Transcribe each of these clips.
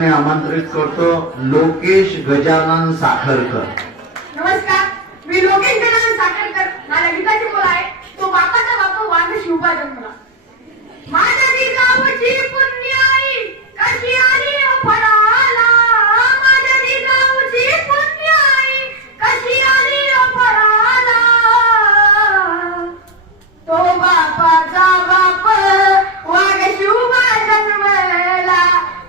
आमंत्रित करतो लोकेश गजानन साखरकर। नमस्कार, मी लोकेश गजानन साखरकर। माझ्या गीताची बोल आहे तो बापाचा बाप वाघ शिवबा जन्मला। माझ्या गावची पुण्य आई कशी आली फळाला, माझ्या गावची पुण्य आई कशी आली फळाला। तो बापाचा बाप वाघ शिवबा जन्मला,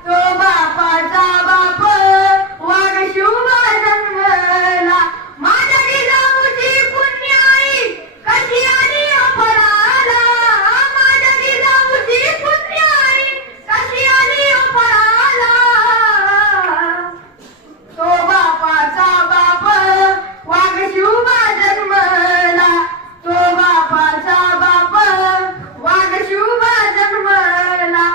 तो बापाचा बाप वाघ शिवबा जन्मला। माझ्या गावची पुण्य आई कशी आली फळाला, माझ्या गावची पुण्य आई कशी आली फळाला। तो बापाचा बाप वाघ शिवबा जन्मला, तो बापाचा बाप वाघ शिवबा जन्मला।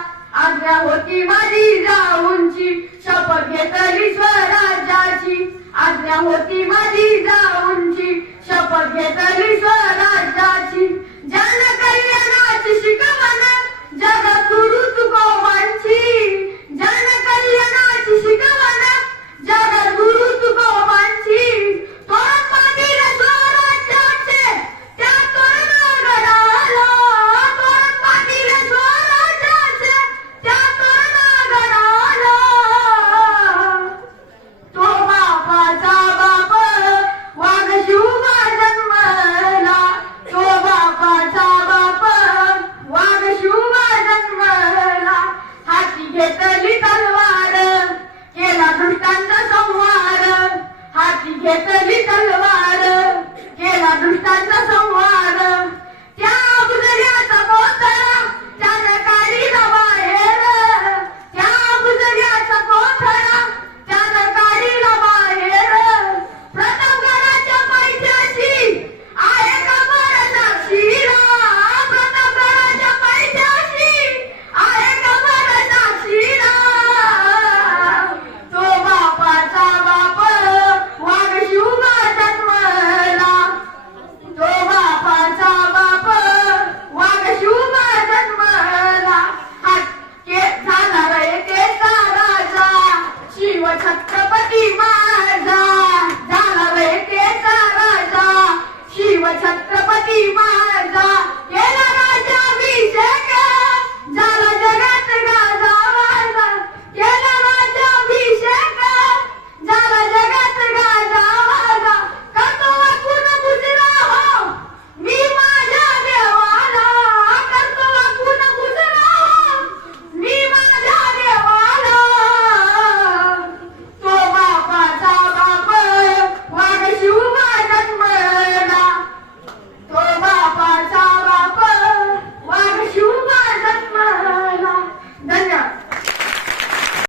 आज्ञा होती माझी जाऊनची शपथ घेतली स्वराज्याची, आज्ञा होती माझी जाऊनची शपथ घेतली स्वराज्याची। जन कल्याणाची शिकवण जगात गुरु तुकोबांची, जन कल्याणाची शिकवण जगात गुरु तुकोबांची। तोरण पाटील स्वराज्याचे त्या तोरणागडाला, तोरण पाटील स्वराज्याचे त्या तोरणागडाला। तो बापाचा बाप वाघ शिवबा जन्मला, तो बापाचा बाप वाघ शिवबा जन्मला। हाती घेतली तलवार केला दुष्टांचा संहार, हाती घेतली तलवार केला दुष्टांचा संहार। त्या गुजऱ्याचा कोथळा त्यानं काढीला बाहेर, त्या गुजऱ्याचा कोथळा त्यानं काढीला बाहेर। प्रतापगडाच्या पायथ्याशी आहे कबर साक्षीला, प्रतापगडाच्या पायथ्याशी आहे कबर साक्षीला। तो बापाचा बाप वाघ शिवबा जन्मला, तो बापाचा बाप वाघ शिवबा जन्मला। हात के जाणार एकेचा राजा शिव छत्र